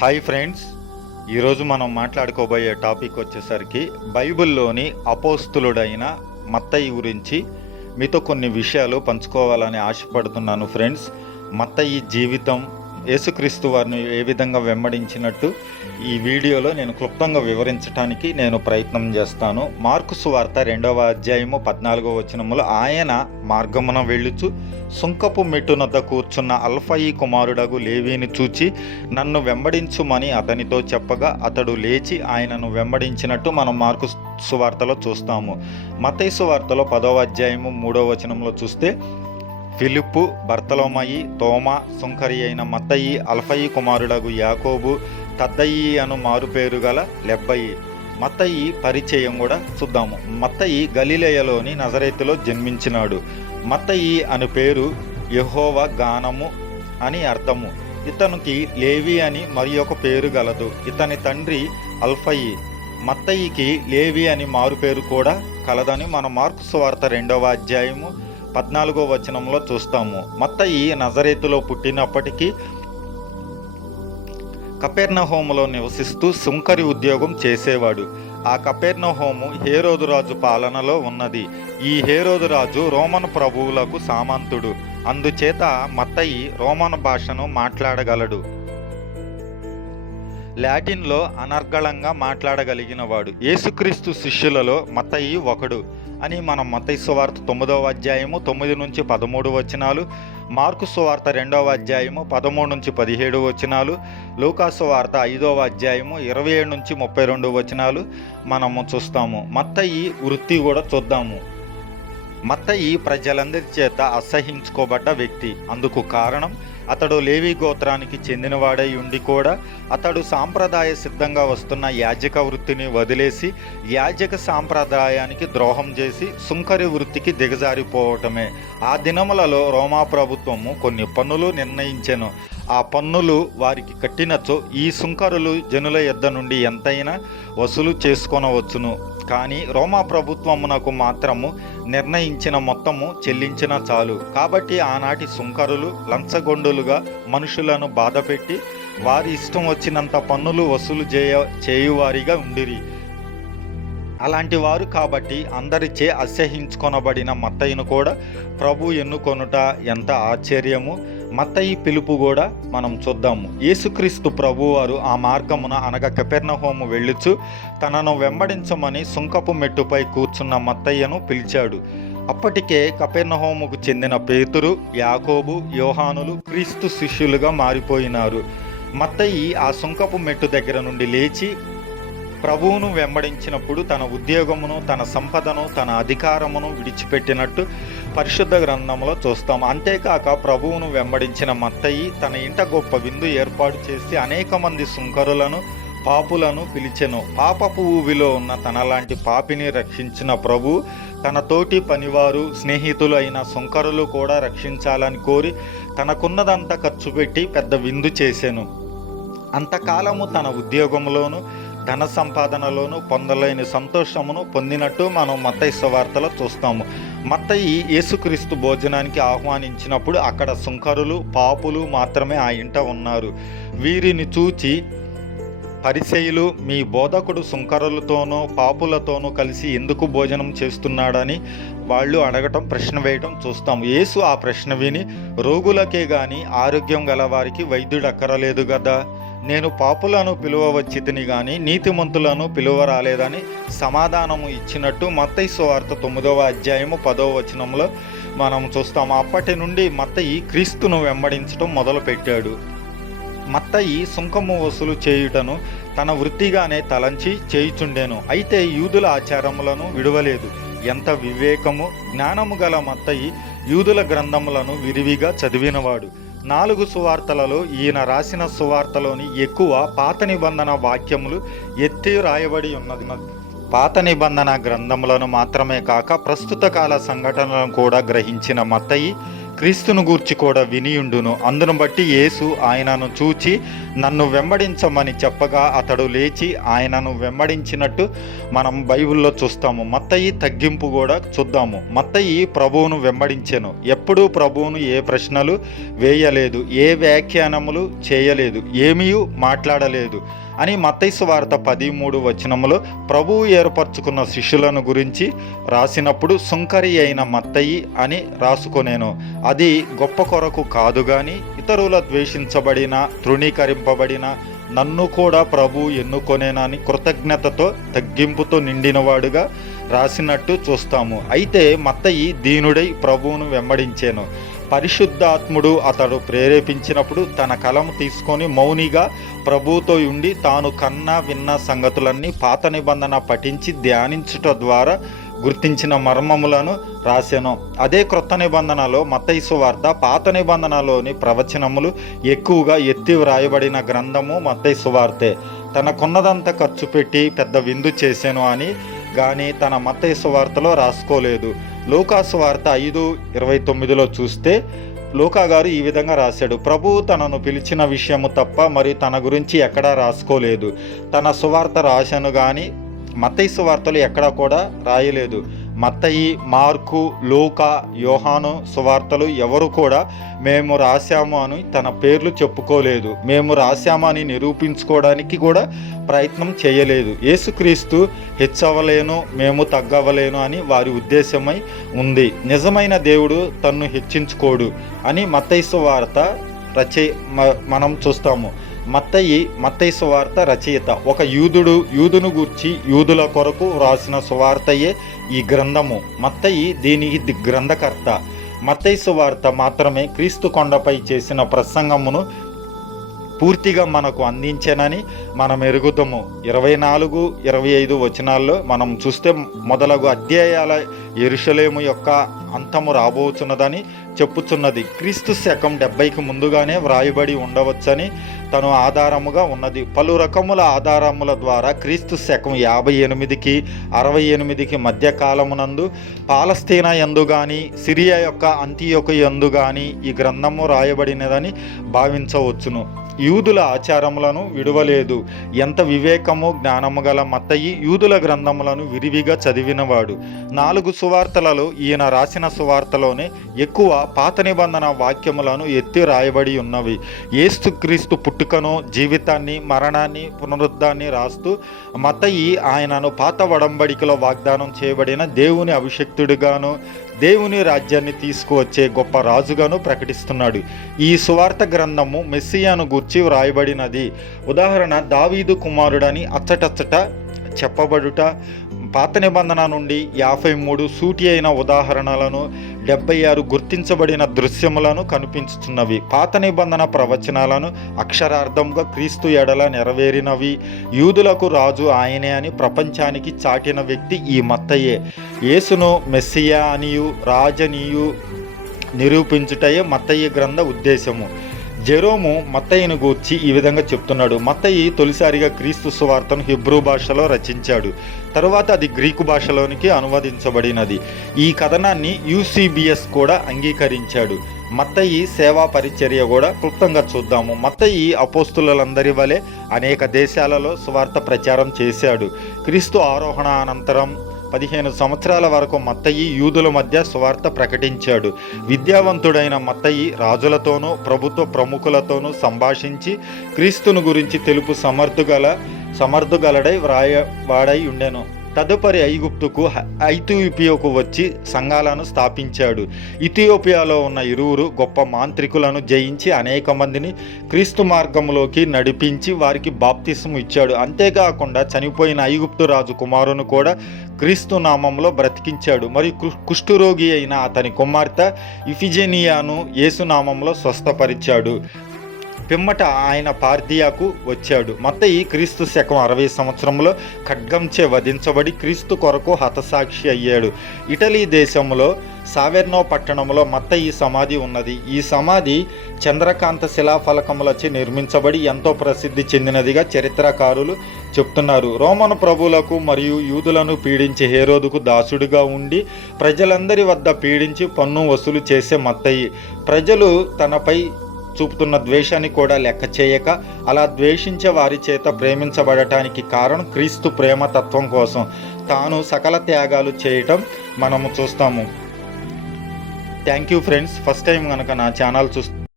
Hi friends ఈరోజు మనం మాట్లాడుకోబోయే topic వచ్చేసరికి బైబిల్లోని అపోస్తులుడైన మత్తయి గురించి మీతో కొన్ని విషయాలు పంచుకోవాలని ఆశపడుతున్నాను ఫ్రెండ్స్ మత్తయి జీవితం యేసుక్రీస్తు వారిని ఏ విధంగా వెంబడించినట్టు ఈ వీడియోలో నేను క్లుప్తంగా వివరించడానికి నేను ప్రయత్నం చేస్తాను. మార్కు సువార్త రెండవ అధ్యాయము పద్నాలుగో వచనములో ఆయన మార్గమున వెళ్ళుచు సుంకపు మెట్టునద్ద కూర్చున్న అల్ఫయి కుమారుడగు లేవీని చూచి నన్ను వెంబడించుమని అతనితో చెప్పగా అతడు లేచి ఆయనను వెంబడించినట్టు మనం మార్కు సువార్తలో చూస్తాము. మతైసు వార్తలో పదవ అధ్యాయము మూడవ వచనంలో చూస్తే ఫిలిప్పు బర్తలోమయి తోమ సుంకరి అయిన మత్తయి అల్ఫయి కుమారుడగు యాకోబు తద్దయి అను మారుపేరు గల లెబ్బయి. మత్తయి పరిచయం కూడా చూద్దాము. మత్తయి గలిలేయలోని నజరైతులో జన్మించినాడు. మత్తయి అను పేరు యెహోవ గానము అని అర్థము. ఇతనికి లేవి అని మరి ఒక పేరు గలదు. ఇతని తండ్రి అల్ఫయి. మత్తయికి లేవి అని మారు పేరు కూడా కలదని మన మార్కు స్వార్త రెండవ అధ్యాయము పద్నాలుగో వచనంలో చూస్తాము. మత్తయి నజరేతులో పుట్టినప్పటికీ కపెర్నహోములో నివసిస్తూ సుంకరి ఉద్యోగం చేసేవాడు. ఆ కపెర్నహోము హేరోదురాజు పాలనలో ఉన్నది. ఈ హేరోదురాజు రోమన్ ప్రభువులకు సామంతుడు. అందుచేత మత్తయి రోమన్ భాషను మాట్లాడగలడు. లాటిన్లో అనర్గళంగా మాట్లాడగలిగినవాడు. యేసుక్రీస్తు శిష్యులలో మతయి ఒకడు అని మనం మతయి సువార్త తొమ్మిదవ అధ్యాయము తొమ్మిది నుంచి పదమూడు వచనాలు మార్కు సువార్త రెండవ అధ్యాయము పదమూడు నుంచి పదిహేడు వచనాలు లూకాసు వార్త ఐదవ అధ్యాయము ఇరవై ఏడు నుంచి ముప్పై రెండు వచనాలు మనము చూస్తాము. మత్తయి వృత్తి కూడా చూద్దాము. మత్తయి ప్రజలందరి చేత అసహించుకోబడ్డ వ్యక్తి. అందుకు కారణం అతడు లేవి గోత్రానికి చెందినవాడై ఉండి కూడా అతడు సాంప్రదాయ సిద్ధంగా వస్తున్న యాజక వృత్తిని వదిలేసి యాజక సాంప్రదాయానికి ద్రోహం చేసి సుంకరి వృత్తికి దిగజారిపోవటమే. ఆ దినములలో రోమా ప్రభుత్వము కొన్ని పన్నులు నిర్ణయించెను. ఆ పన్నులు వారికి కట్టినచో ఈ సుంకరులు జనుల యొద్ద నుండి ఎంతైనా వసూలు చేసుకొనవచ్చును. కానీ రోమా ప్రభుత్వమునకు మాత్రము నిర్ణయించిన మొత్తము చెల్లించిన చాలు. కాబట్టి ఆనాటి సుంకరులు లంచగొండులుగా మనుషులను బాధపెట్టి వారి ఇష్టం వచ్చినంత పన్నులు వసూలు చేయ చేయువారిగా ఉండిరి. అలాంటి వారు కాబట్టి అందరిచే అసహించుకొనబడిన మత్తయ్యను కూడా ప్రభు ఎన్నుకొనుట ఎంత ఆశ్చర్యము. మత్తయి పిలుపు కూడా మనం చూద్దాము. యేసుక్రీస్తు ప్రభువారు ఆ మార్గమున అనగా కెపెర్నహోము వెళ్ళుచు తనను వెంబడించమని సుంకపు మెట్టుపై కూర్చున్న మత్తయ్యను పిలిచాడు. అప్పటికే కపెర్నహోముకు చెందిన పేతురు యాకోబు యోహానులు క్రీస్తు శిష్యులుగా మారిపోయినారు. మత్తయి ఆ సుంకపు మెట్టు దగ్గర నుండి లేచి ప్రభువును వెంబడించినప్పుడు తన ఉద్యోగమును తన సంపదను తన అధికారమును విడిచిపెట్టినట్టు పరిశుద్ధ గ్రంథంలో చూస్తాం. అంతేకాక ప్రభువును వెంబడించిన మత్తయి తన ఇంట గొప్ప విందు ఏర్పాటు చేసి అనేక మంది సుంకరులను పాపులను పిలిచెను. పాపపు ఊవిలో ఉన్న తనలాంటి పాపిని రక్షించిన ప్రభు తన తోటి పనివారు స్నేహితులు అయిన సుంకరులు కూడా రక్షించాలని కోరి తనకున్నదంతా ఖర్చు పెట్టి పెద్ద విందు చేసెను. అంతకాలము తన ఉద్యోగంలోను ధన సంపాదనలోను పొందలేని సంతోషమును పొందినట్టు మనం మత్తయి వార్తలో చూస్తాము. మత్తయి యేసుక్రీస్తు భోజనానికి ఆహ్వానించినప్పుడు అక్కడ సుంకరులు పాపులు మాత్రమే ఆ ఇంట ఉన్నారు. వీరిని చూచి పరిసయులు మీ బోధకుడు సుంకరులతోనూ పాపులతోనూ కలిసి ఎందుకు భోజనం చేస్తున్నాడని వాళ్ళు అడగటం ప్రశ్న వేయటం చూస్తాం. యేసు ఆ ప్రశ్న విని రోగులకే కానీ ఆరోగ్యం గలవారికి వైద్యుడు అక్కరలేదు కదా నేను పాపులను పిలువవచ్చితిని గాని నీతిమంతులను పిలువ రాలేదని సమాధానము ఇచ్చినట్టు మత్తయి సువార్త తొమ్మిదవ అధ్యాయము పదవ వచనంలో మనం చూస్తాం. అప్పటి నుండి మత్తయి క్రీస్తును వెంబడించడం మొదలుపెట్టాడు. మత్తయి సుంకము వసూలు చేయుటను తన వృత్తిగానే తలంచి చేయుచుండెను. అయితే యూదుల ఆచారములను విడవలేదు. ఎంత వివేకము జ్ఞానము గల మత్తయి యూదుల గ్రంథములను విరివిగా చదివినవాడు. నాలుగు సువార్తలలో ఈయన రాసిన సువార్తలోని ఎక్కువ పాత నిబంధన వాక్యములు ఎత్తి రాయబడి ఉన్నది పాత నిబంధన గ్రంథములను మాత్రమే కాక ప్రస్తుత కాల సంఘటనలను కూడా గ్రహించిన మత్తయి క్రీస్తును గూర్చి కూడా వినియుండును. అందును బట్టి యేసు ఆయనను చూచి నన్ను వెంబడించమని చెప్పగా అతడు లేచి ఆయనను వెంబడించినట్టు మనం బైబిల్లో చూస్తాము. మత్తయి తగ్గింపు కూడా చూద్దాము. మత్తయి ప్రభువును వెంబడించెను. ఎప్పుడూ ప్రభువును ఏ ప్రశ్నలు వేయలేదు ఏ వ్యాఖ్యానములు చేయలేదు ఏమీ మాట్లాడలేదు అని మత్తైసు వార్త పదిమూడు వచనములో ప్రభువు ఏర్పరచుకున్న శిష్యులను గురించి రాసినప్పుడు సుంకరి అయిన మత్తయి అని రాసుకొనేను. అది గొప్ప కొరకు కాదు గాని ఇతరుల ద్వేషించబడిన తృణీకరింపబడిన నన్ను కూడా ప్రభు ఎన్నుకొనేనని కృతజ్ఞతతో తగ్గింపుతో నిండినవాడుగా రాసినట్టు చూస్తాము. అయితే మత్తయి దీనుడై ప్రభువును వెంబడించాను. పరిశుద్ధాత్ముడు అతడు ప్రేరేపించినప్పుడు తన కలము తీసుకొని మౌనిగా ప్రభువుతో ఉండి తాను కన్నా విన్న సంగతులన్నీ పాత నిబంధన పఠించి ధ్యానించుట ద్వారా గుర్తించిన మర్మములను రాశాను అదే క్రొత్త నిబంధనలో మత్తైసు వార్త పాత నిబంధనలోని ప్రవచనములు ఎక్కువగా ఎత్తి వ్రాయబడిన గ్రంథము మత్తైసు వార్తే. తనకున్నదంతా ఖర్చు పెట్టి పెద్ద విందు చేశాను అని కానీ తన మత్తైసు వార్తలో రాసుకోలేదు. లోకాసు వార్త ఐదు ఇరవై తొమ్మిదిలో చూస్తే లోకా గారు ఈ విధంగా రాశాడు. ప్రభు తనను పిలిచిన విషయము తప్ప మరి తన గురించి ఎక్కడా రాసుకోలేదు. తన సువార్త రాశాను కానీ మత్తయిసు వార్తలు ఎక్కడా కూడా రాయలేదు. మత్తయి మార్కు లూకా యోహాను సువార్తలు ఎవరు కూడా మేము రాశాము అని తన పేర్లు చెప్పుకోలేదు. మేము రాశాము అని నిరూపించుకోవడానికి కూడా ప్రయత్నం చేయలేదు. యేసుక్రీస్తు హెచ్చవలేను మేము తగ్గవలేను అని వారి ఉద్దేశమై ఉంది. నిజమైన దేవుడు తన్ను హెచ్చించుకోడు అని మత్తైసు వార్త రచయ మ- మనం చూస్తాము. మత్తయి మత్తయి సువార్త రచయిత. ఒక యూదుడు యూదును గూర్చి యూదుల కొరకు వ్రాసిన సువార్తయే ఈ గ్రంథము. మత్తయి దీనికి ది- గ్రంథకర్త. మత్తయి సువార్త మాత్రమే క్రీస్తు కొండపై చేసిన ప్రసంగమును పూర్తిగా మనకు అందించానని మనం ఎరుగుతాము ఇరవై నాలుగు ఇరవై ఐదు వచనాల్లో మనం చూస్తే మొదలగు అధ్యాయాల ఎరుషలేము యొక్క అంతము రాబోతున్నదని చెప్పుచున్నది. క్రీస్తు శకం డెబ్బైకి ముందుగానే వ్రాయబడి ఉండవచ్చని తను ఆధారముగా ఉన్నది. పలు రకముల ఆధారముల ద్వారా క్రీస్తు శకం యాభై ఎనిమిదికి అరవై ఎనిమిదికి మధ్య కాలమునందు పాలస్తీనా ఎందు కానీ సిరియా యొక్క అంత్యొక ఎందు కానీ ఈ గ్రంథము రాయబడినదని భావించవచ్చును. యూదుల ఆచారములను విడువలేదు. ఎంత వివేకము జ్ఞానము గల మత్తయి యూదుల గ్రంథములను విరివిగా చదివినవాడు. నాలుగు సువార్తలలో ఈయన రాసిన సువార్తలోనే ఎక్కువ పాత నిబంధన వాక్యములను ఎత్తి రాయబడి ఉన్నవి. ఏస్తుక్రీస్తు పుట్టుకను జీవితాన్ని మరణాన్ని పునరుద్ధాన్ని రాస్తూ మతయి ఆయనను పాత వడంబడికలో వాగ్దానం చేయబడిన దేవుని అభిషక్తుడిగాను దేవుని రాజ్యాన్ని తీసుకువచ్చే గొప్ప రాజుగాను ప్రకటిస్తున్నాడు. ఈ సువార్త గ్రంథము మెస్సియాను గూర్చి వ్రాయబడినది. ఉదాహరణ దావీదు కుమారుడని అచ్చటచ్చట చెప్పబడుట పాత నిబంధన నుండి యాభై మూడు సూటి అయిన ఉదాహరణలను డెబ్బై ఆరు గుర్తించబడిన దృశ్యములను కనిపించుతున్నవి పాత నిబంధన ప్రవచనాలను అక్షరార్థంగా క్రీస్తు ఎడల నెరవేరినవి. యూదులకు రాజు ఆయనే అని ప్రపంచానికి చాటిన వ్యక్తి ఈ మత్తయే. యేసును మెస్సియా అనియు రాజనీయు నిరూపించుటయే మత్తయ్య గ్రంథ ఉద్దేశము. జెరోము మత్తయ్యను గూర్చి ఈ విధంగా చెప్తున్నాడు. మత్తయి తొలిసారిగా క్రీస్తు సువార్తను హిబ్రూ భాషలో రచించాడు. తరువాత అది గ్రీకు భాషలోనికి అనువదించబడినది. ఈ కథనాన్ని యూసీబీఎస్ కూడా అంగీకరించాడు. మత్తయి సేవా పరిచర్య కూడా క్లుప్తంగా చూద్దాము. మత్తయి అపోస్తులందరి వలె అనేక దేశాలలో సువార్త ప్రచారం చేశాడు. క్రీస్తు ఆరోహణ అనంతరం పదిహేను సంవత్సరాల వరకు మత్తయి యూదుల మధ్య సువార్త ప్రకటించాడు. విద్యావంతుడైన మత్తయి రాజులతోనూ ప్రభుత్వ ప్రముఖులతోనూ సంభాషించి క్రీస్తును గురించి తెలుపు సమర్థుగల సమర్థుగలడై వ్రాయవాడై ఉండెను. తదుపరి ఐగుప్తుకు ఐథియోపియాకు వచ్చి సంఘాలను స్థాపించాడు. ఇథియోపియాలో ఉన్న ఇరువురు గొప్ప మాంత్రికులను జయించి అనేక మందిని క్రీస్తు మార్గంలోకి నడిపించి వారికి బాప్తిసం ఇచ్చాడు. అంతేకాకుండా చనిపోయిన ఐగుప్తు రాజు కుమారును కూడా క్రీస్తు నామంలో బ్రతికించాడు. మరియు కుష్ఠురోగి అయిన అతని కుమార్తె ఇఫిజెనియాను యేసునామంలో స్వస్థపరిచాడు. పిమ్మట ఆయన పార్థియాకు వచ్చాడు. మత్తయి క్రీస్తు శకం అరవై సంవత్సరంలో ఖడ్గంచే వధించబడి క్రీస్తు కొరకు హతసాక్షి అయ్యాడు. ఇటలీ దేశంలో సావెర్నో పట్టణంలో మత్తయి సమాధి ఉన్నది. ఈ సమాధి చంద్రకాంత శిలాఫలకములచే నిర్మించబడి ఎంతో ప్రసిద్ధి చెందినదిగా చరిత్రకారులు చెప్తున్నారు. రోమను ప్రభులకు మరియు యూదులను పీడించే హేరోదుకు దాసుడిగా ఉండి ప్రజలందరి వద్ద పీడించి పన్ను వసూలు చేసే మత్తయి. ప్రజలు తనపై చూపుతున్న ద్వేషాన్ని కూడా లెక్క చేయక అలా ద్వేషించే వారి చేత ప్రేమించబడటానికి కారణం క్రీస్తు ప్రేమ తత్వం కోసం. తాను సకల త్యాగాలు చేయటం మనము చూస్తాము. Thank you friends first time కనుక నా ఛానల్ చూస్తే